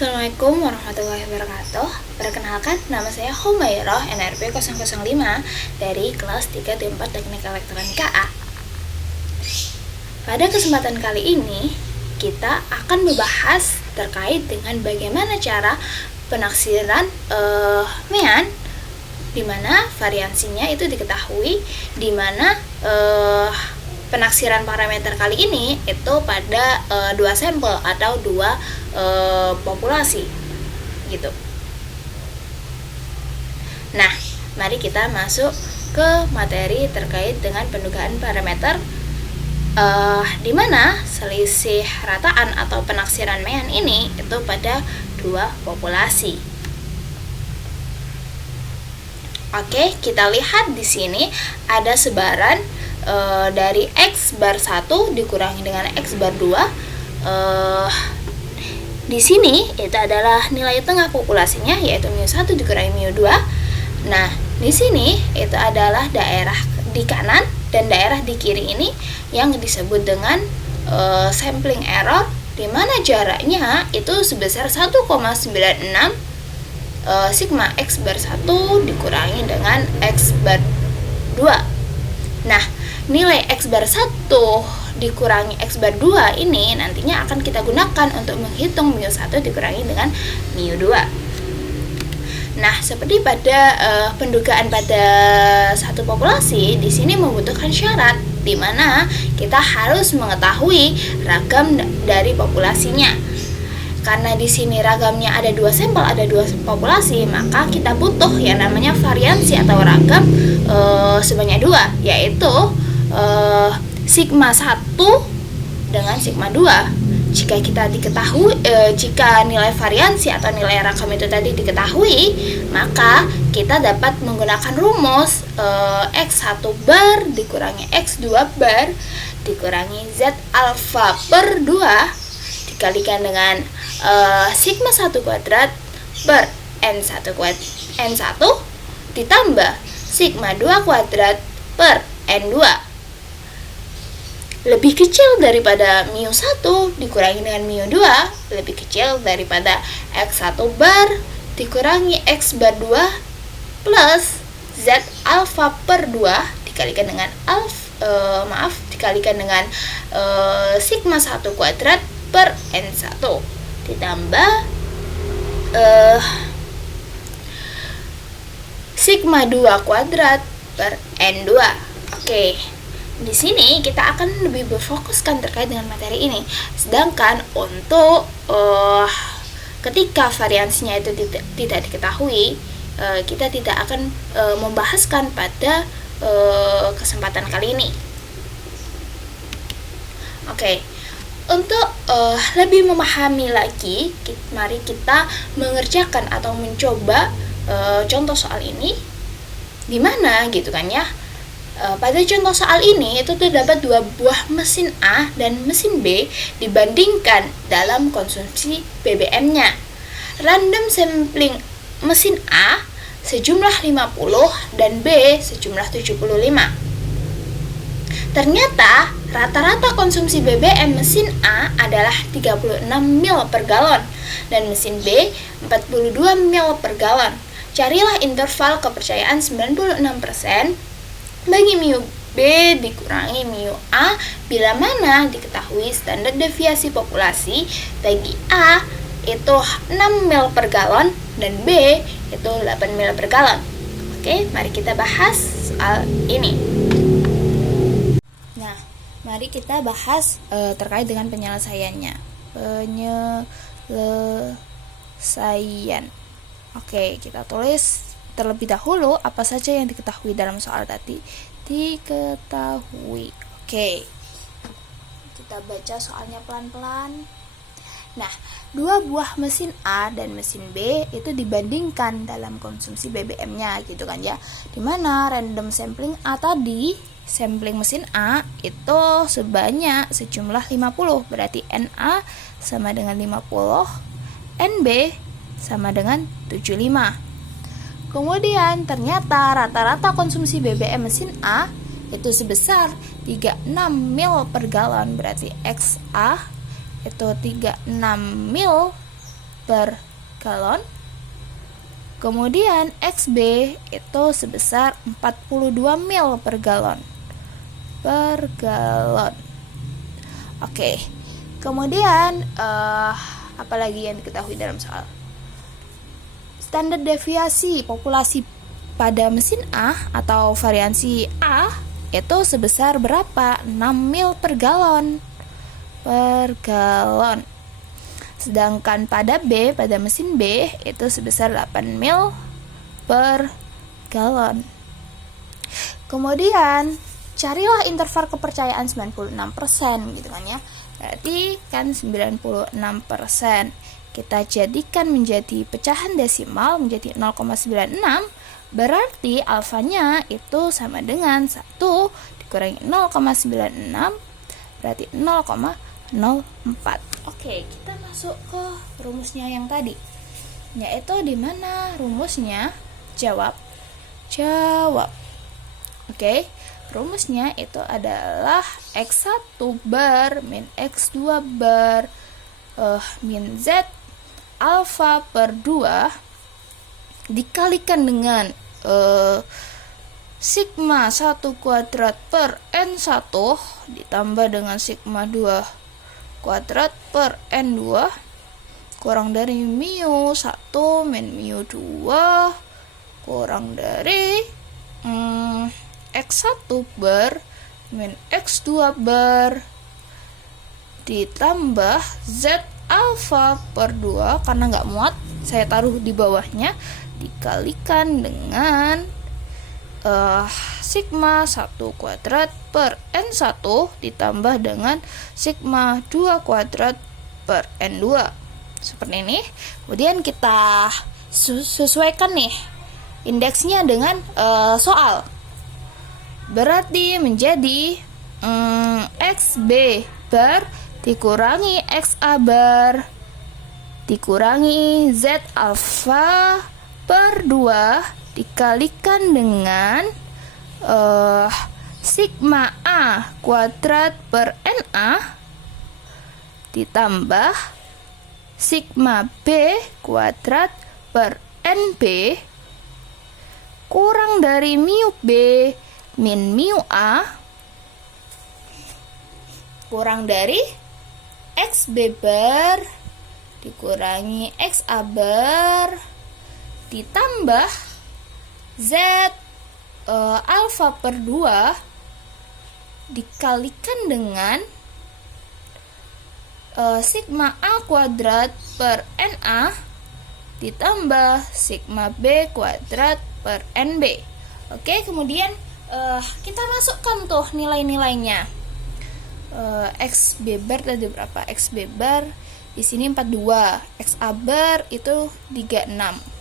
Assalamualaikum warahmatullahi wabarakatuh. Perkenalkan, nama saya Humairah, NRP 005 dari kelas 3 D4 Teknik Elektronika A. Pada kesempatan kali ini, kita akan membahas terkait dengan bagaimana cara penaksiran mean, di mana variansinya itu diketahui, di mana penaksiran parameter kali ini itu pada dua sampel atau dua populasi gitu. Nah, mari kita masuk ke materi terkait dengan pendugaan parameter di mana selisih rataan atau penaksiran mean ini itu pada dua populasi. Oke, kita lihat di sini ada sebaran dari X bar 1 dikurangi dengan X bar 2. Di sini itu adalah nilai tengah populasinya, yaitu mu1 dikurangi mu2. Nah, di sini itu adalah daerah di kanan dan daerah di kiri ini yang disebut dengan sampling error, di mana jaraknya itu sebesar 1,96 sigma X bar 1 dikurangi dengan X bar 2. Nah, nilai X bar 1 dikurangi X bar 2 ini nantinya akan kita gunakan untuk menghitung mu1 dikurangi dengan mu2. Nah, seperti pada pendugaan pada satu populasi, di sini membutuhkan syarat di mana kita harus mengetahui ragam dari populasinya. Karena di sini ragamnya ada dua sampel, ada dua populasi, maka kita butuh yang namanya variansi atau ragam sebanyak dua, yaitu sigma 1 dengan sigma 2. Jika kita diketahui jika nilai variansi atau nilai ragam itu tadi diketahui, maka kita dapat menggunakan rumus X1 bar dikurangi X2 bar dikurangi Z alfa per 2 dikalikan dengan sigma 1 kuadrat per N1 ditambah sigma 2 kuadrat per N2 lebih kecil daripada mu1 dikurangi dengan mu2 lebih kecil daripada X1 bar dikurangi X bar 2 plus Z alfa per 2 dikalikan dengan dikalikan dengan sigma 1 kuadrat per N1 ditambah sigma 2 kuadrat per N2. Oke. Di sini kita akan lebih berfokuskan terkait dengan materi ini. Sedangkan untuk ketika variansinya itu tidak diketahui, kita tidak akan membahaskan pada kesempatan kali ini. Oke. Untuk lebih memahami lagi, mari kita mengerjakan atau mencoba contoh soal ini di mana gitu kan ya. Pada contoh soal ini itu terdapat dua buah mesin A dan mesin B dibandingkan dalam konsumsi BBM-nya. Random sampling mesin A sejumlah 50 dan B sejumlah 75. Ternyata rata-rata konsumsi BBM mesin A adalah 36 mil per galon dan mesin B 42 mil per galon. Carilah interval kepercayaan 96% bagi mu B dikurangi mu A bila mana diketahui standar deviasi populasi bagi A itu 6 mil per galon dan B itu 8 mil per galon. Oke, mari kita bahas soal ini. Nah, mari kita bahas terkait dengan penyelesaiannya. Penyelesaian. Oke, kita tulis terlebih dahulu apa saja yang diketahui dalam soal tadi. Diketahui. Oke. Kita baca soalnya pelan-pelan. Nah, dua buah mesin A dan mesin B itu dibandingkan dalam konsumsi BBM-nya gitu kan ya. Dimana random sampling A tadi, sampling mesin A itu sebanyak sejumlah 50, berarti NA sama dengan 50, NB sama dengan 75. Kemudian ternyata rata-rata konsumsi BBM mesin A itu sebesar 36 mil per galon, berarti XA itu 36 mil per galon. Kemudian XB itu sebesar 42 mil per galon. Oke. Kemudian apa lagi yang diketahui dalam soal? Standar deviasi populasi pada mesin A atau variansi A itu sebesar berapa? 6 mil per galon. Sedangkan pada B, pada mesin B itu sebesar 8 mil per galon. Kemudian carilah interval kepercayaan 96% gitu kan ya. Berarti kan 96%. Kita jadikan menjadi pecahan desimal menjadi 0,96. Berarti alfanya itu sama dengan 1 dikurangi 0,96 berarti 0,04. Oke, kita masuk ke rumusnya yang tadi. Yaitu di mana rumusnya? Jawab. Oke, rumusnya itu adalah X1 bar min X2 bar min Z alfa per 2 dikalikan dengan sigma 1 kuadrat per N1 ditambah dengan sigma 2 kuadrat per N2 kurang dari mu 1 min mu 2 kurang dari X1 bar min X2 bar ditambah Z alfa per 2 karena nggak muat saya taruh di bawahnya dikalikan dengan sigma 1 kuadrat per N1 ditambah dengan sigma 2 kuadrat per N2 seperti ini. Kemudian kita sesuaikan nih indeksnya dengan soal. Berarti menjadi XB bar dikurangi XA bar dikurangi Z alfa per 2 dikalikan dengan sigma A kuadrat per NA ditambah sigma B kuadrat per NB kurang dari mu B min mu A kurang dari XB bar dikurangi XA bar ditambah Z alfa per 2 dikalikan dengan sigma A kuadrat per NA ditambah sigma B kuadrat per NB. Oke, kemudian kita masukkan tuh nilai-nilainya. XB bar tadi berapa? XB bar di sini 42, XA bar itu 36.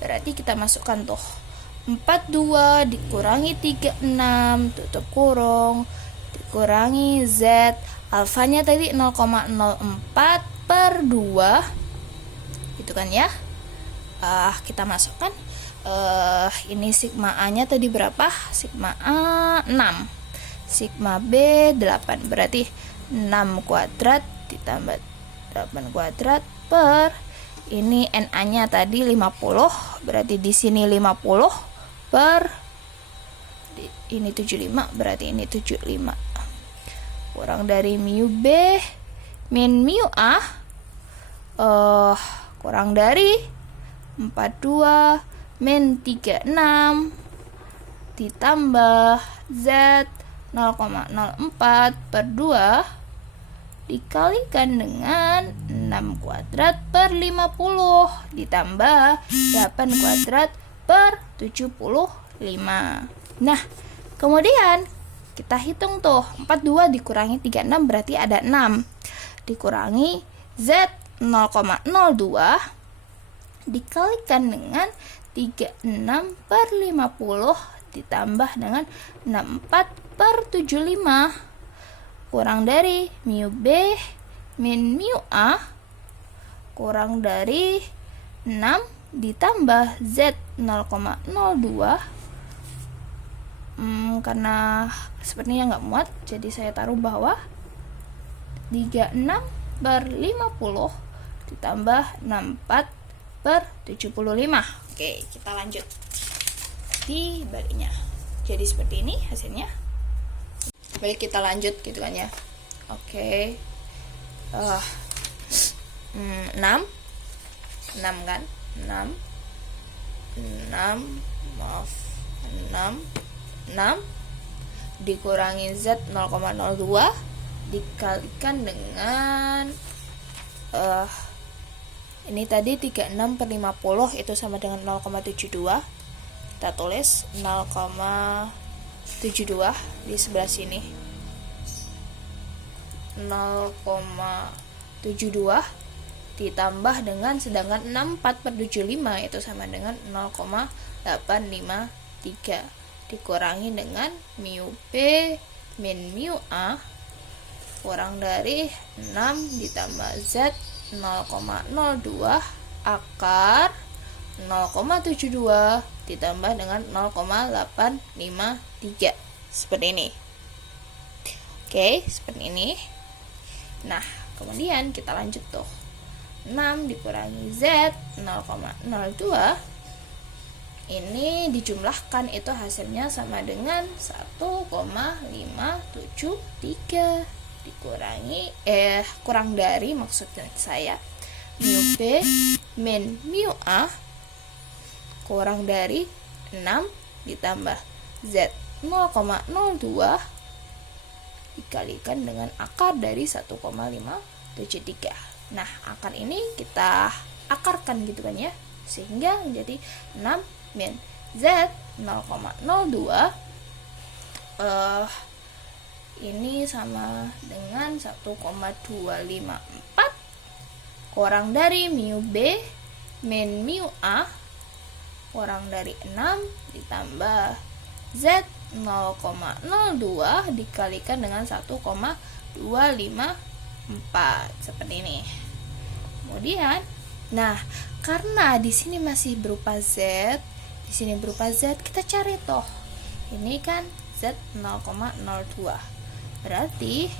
Berarti kita masukkan tuh 42 dikurangi 36 tutup kurung dikurangi Z alfanya tadi 0,04 per 2 gitu kan ya. Kita masukkan ini sigma A nya tadi berapa? Sigma A 6 sigma B 8 berarti 6 kuadrat ditambah 8 kuadrat per ini NA nya tadi 50 berarti di sini 50 per ini 75 berarti ini 75 kurang dari mu B min mu A kurang dari 42 min 36 ditambah Z 0,04 per 2 dikalikan dengan 6 kuadrat per 50 ditambah 8 kuadrat per 75. Nah, kemudian kita hitung tuh 42 dikurangi 36 berarti ada 6 dikurangi Z 0,02 dikalikan dengan 36 per 50 ditambah dengan 64 per 75 kurang dari mu B min mu A kurang dari 6 ditambah Z 0,02 karena sepertinya nggak muat jadi saya taruh bawah 36 per 50 ditambah 64 per 75. Oke, kita lanjut dibaliknya. Jadi seperti ini hasilnya. Baik, kita lanjut gitu kan ya. Oke. 6 kan? 6 dikurangi Z 0,02 dikalikan dengan ini tadi 36 per 50 itu sama dengan 0,72. Kita tulis 0,72 di sebelah sini. 0,72 ditambah dengan sedangkan 64 per 75 itu sama dengan 0,853 dikurangi dengan mu B min mu A kurang dari 6 ditambah Z 0,02 akar 0,72 ditambah dengan 0,853 seperti ini. Oke, seperti ini. Nah, kemudian kita lanjut tuh. 6 dikurangi Z 0,02 ini dijumlahkan itu hasilnya sama dengan 1,573 dikurangi kurang dari maksudnya saya mu B min mu A kurang dari 6 ditambah Z 0,02 dikalikan dengan akar dari 1,573. Nah, akar ini kita akarkan gitu kan ya, sehingga menjadi 6 min Z 0,02 ini sama dengan 1,254 kurang dari mu B min mu A kurang dari 6 ditambah Z 0,02 dikalikan dengan 1,254 seperti ini. Kemudian, nah, karena di sini masih berupa Z, di sini berupa Z, kita cari toh. Ini kan Z 0,02. Berarti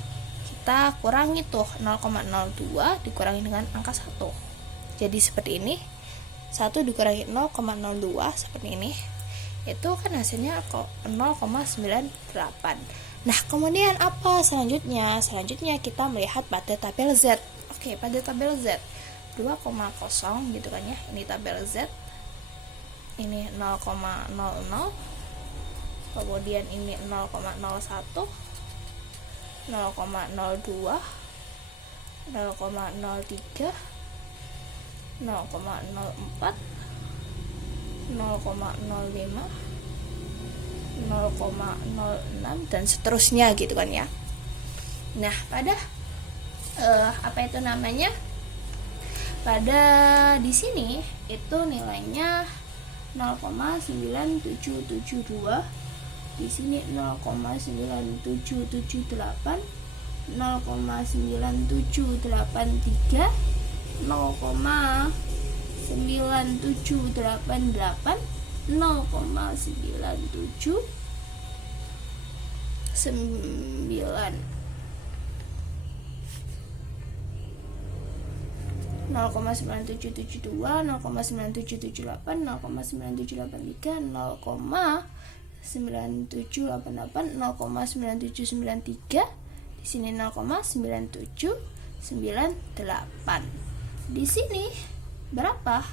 kita kurangi tuh 0,02 dikurangi dengan angka 1. Jadi seperti ini. 1 dikurangi 0,02 seperti ini. Itu kan hasilnya 0,98. Nah, kemudian apa selanjutnya? Selanjutnya kita melihat pada tabel Z. Oke, pada tabel Z 2,0 gitu kan ya. Ini tabel Z. Ini 0,00. Kemudian ini 0,01, 0,02, 0,03, 0,04, 0,05, 0,06 dan seterusnya gitu kan ya. Nah, pada apa itu namanya? Pada di sini itu nilainya 0,9772, di sini 0,9778, 0,9783, 0,9788, 0,9790,9778, 0,9773, 0,9788, 0,9793, di sini 0,9798. Di sini berapa?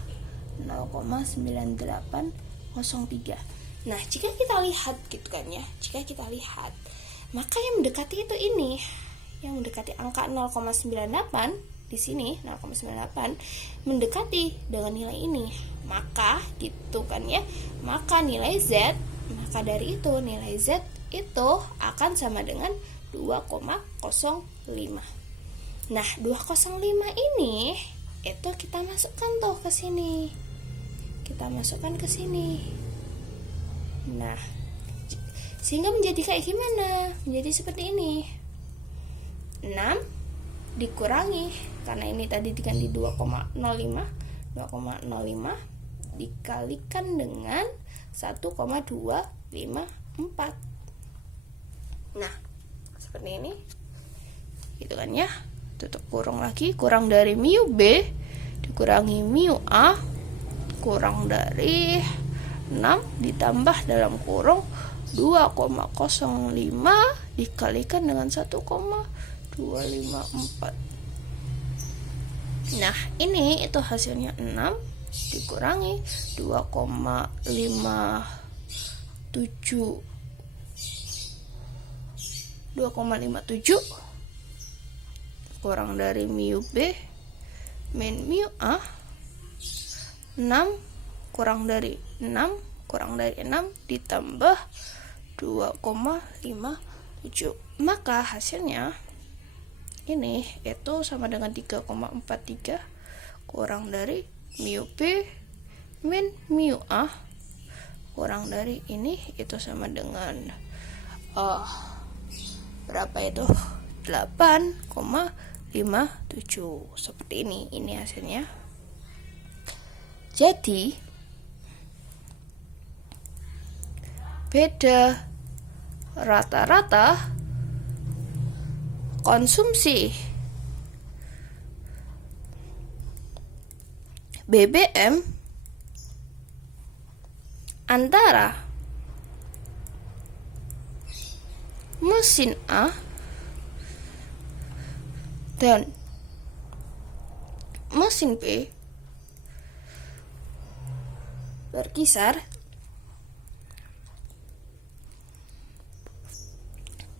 0,9803. Nah, jika kita lihat gitu kan ya, jika kita lihat, maka yang mendekati itu ini, yang mendekati angka 0,98 di sini 0,98 mendekati dengan nilai ini, maka gitu kan ya, maka nilai Z, maka dari itu nilai Z itu akan sama dengan 2,05. Nah, 205 ini itu kita masukkan tuh ke sini. Kita masukkan ke sini. Nah, sehingga menjadi kayak gimana? Menjadi seperti ini. 6 dikurangi, karena ini tadi diganti 2,05 dikalikan dengan 1,254. Nah, seperti ini gitu kan ya. Tutup kurung lagi, kurang dari mu B dikurangi mu A kurang dari 6 ditambah dalam kurung 2,05 dikalikan dengan 1,254. Nah, ini itu hasilnya 6 dikurangi 2,57 kurang dari mu B min mu A 6 kurang dari 6 ditambah 2,57, maka hasilnya ini itu sama dengan 3,43 kurang dari mu B min mu A kurang dari ini itu sama dengan berapa itu 8,57. Seperti ini hasilnya. Jadi beda rata-rata konsumsi BBM antara mesin A dan mesin B berkisar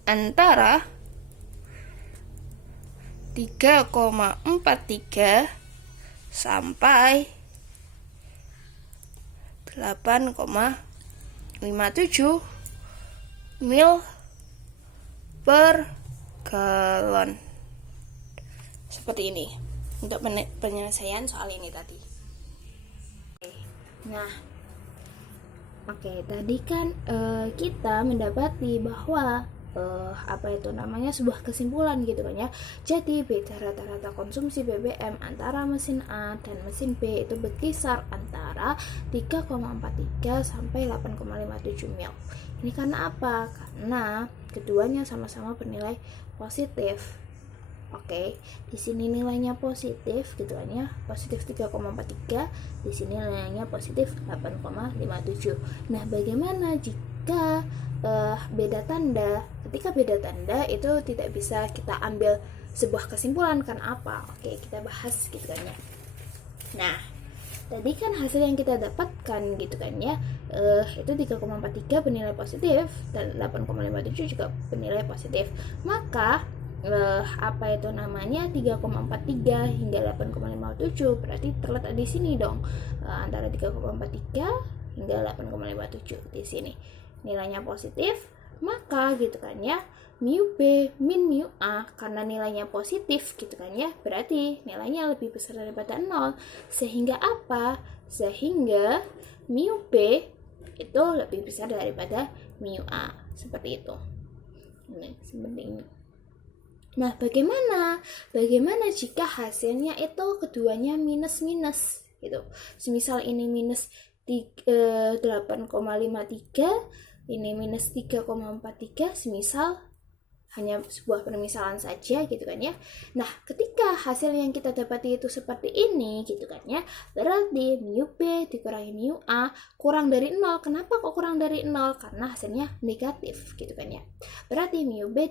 antara 3,43 sampai 8,57 mil per galon. Seperti ini untuk penyelesaian soal ini tadi. Nah, tadi kan kita mendapati bahwa sebuah kesimpulan gitu kan ya. Jadi beda rata-rata konsumsi BBM antara mesin A dan mesin B itu berkisar antara 3,43 sampai 8,57 mil. Ini karena apa? Karena keduanya sama-sama bernilai positif. Oke, di sini nilainya positif gitu kan ya, positif 3,43, di sini nilainya positif 8,57. Nah, bagaimana jika beda tanda? Ketika beda tanda itu tidak bisa kita ambil sebuah kesimpulan, kan apa? Oke, kita bahas gitu kan ya. Nah, tadi kan hasil yang kita dapatkan gitu kan ya, itu 3,43 bernilai positif dan 8,57 juga bernilai positif. Maka 3,43 hingga 8,57 berarti terletak di sini dong, antara 3,43 hingga 8,57 di sini nilainya positif. Maka gitu kan ya, mu B min mu A karena nilainya positif gitu kan ya, berarti nilainya lebih besar daripada 0. Sehingga apa? Sehingga mu B itu lebih besar daripada mu A. Seperti itu. Ini seperti ini. Nah, bagaimana jika hasilnya itu keduanya minus gitu. Semisal ini minus 8,53, ini minus 3,43, semisal hanya sebuah permisalan saja gitu kan ya. Nah, ketika hasil yang kita dapati itu seperti ini gitu kan ya, berarti mu B dikurangi mu A kurang dari 0. Kenapa kok kurang dari 0? Karena hasilnya negatif gitu kan ya. Berarti mu B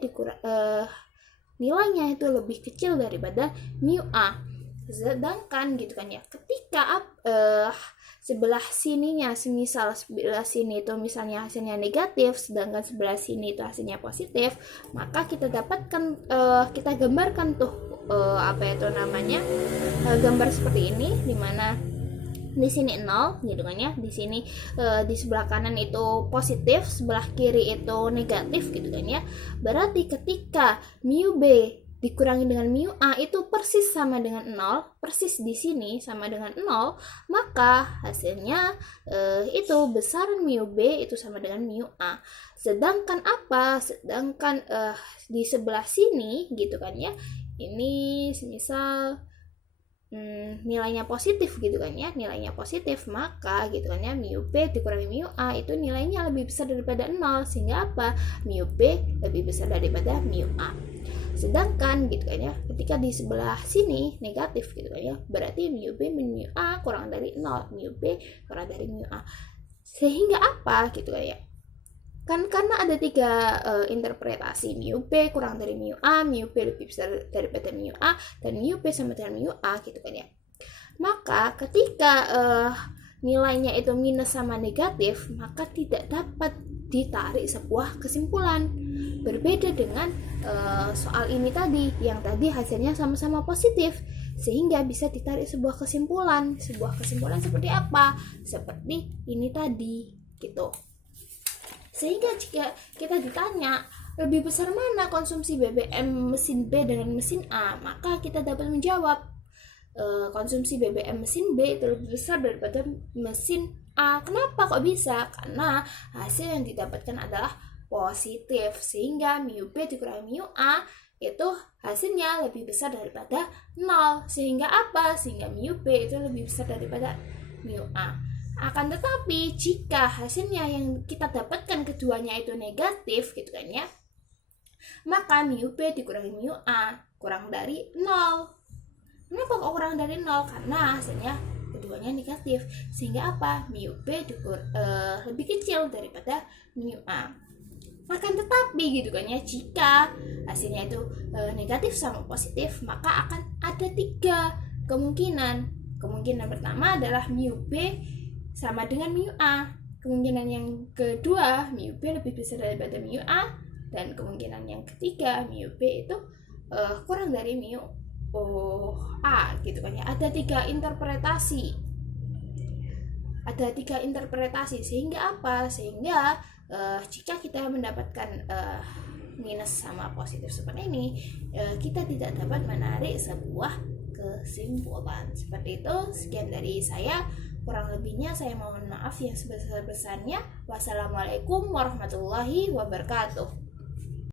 nilainya itu lebih kecil daripada mu A. Sedangkan gitu kan ya, ketika sebelah sininya, semisal sebelah sini itu misalnya hasilnya negatif, sedangkan sebelah sini itu hasilnya positif, maka kita dapatkan, kita gambarkan tuh gambar seperti ini, dimana di sini 0 gitu kan ya, di sini di sebelah kanan itu positif, sebelah kiri itu negatif gitu kan ya. Berarti ketika mu B dikurangi dengan mu A itu persis sama dengan 0, persis di sini sama dengan 0, maka hasilnya itu besaran mu B itu sama dengan mu A. Sedangkan di sebelah sini gitu kan ya, ini semisal nilainya positif gitu kan ya, nilainya positif, maka gitu kan ya, mu B dikurangi mu A itu nilainya lebih besar daripada 0, sehingga apa? Mu B lebih besar daripada mu A. Sedangkan gitu kan ya, ketika di sebelah sini negatif gitu kan ya, berarti mu B min mu A kurang dari 0, mu B kurang dari mu A. Sehingga apa gitu kan ya, kan karena ada 3 interpretasi, mu B kurang dari mu A, mu B lebih besar daripada mu A, dan mu B sama dengan mu A gitu kan ya. Maka ketika nilainya itu minus sama negatif, maka tidak dapat ditarik sebuah kesimpulan. Berbeda dengan soal ini tadi, yang tadi hasilnya sama-sama positif, sehingga bisa ditarik sebuah kesimpulan. Sebuah kesimpulan seperti apa? Seperti ini tadi gitu. Sehingga jika kita ditanya lebih besar mana konsumsi BBM mesin B dengan mesin A, maka kita dapat menjawab konsumsi BBM mesin B itu lebih besar daripada mesin A. Kenapa kok bisa? Karena hasil yang didapatkan adalah positif, sehingga mu B dikurangi mu A itu hasilnya lebih besar daripada 0. Sehingga apa? Sehingga mu B itu lebih besar daripada mu A. Akan tetapi jika hasilnya yang kita dapatkan keduanya itu negatif gitu kan ya, maka mu B dikurangi mu A kurang dari 0. Kenapa kok kurang dari 0? Karena hasilnya keduanya negatif, sehingga apa? Mu B lebih kecil daripada mu A. Akan tetapi gitu kan ya, jika hasilnya itu negatif sama positif, maka akan ada 3 kemungkinan. Kemungkinan pertama adalah mu B sama dengan mu A. Kemungkinan yang kedua, mu B lebih besar daripada mu A. Dan kemungkinan yang ketiga, mu B itu kurang dari mu A gitu kan ya. Ada 3 interpretasi. Sehingga apa? Sehingga jika kita mendapatkan minus sama positif seperti ini, kita tidak dapat menarik sebuah kesimpulan. Seperti itu. Sekian dari saya. Kurang lebihnya saya mohon maaf yang sebesar-besarnya. Wassalamualaikum warahmatullahi wabarakatuh.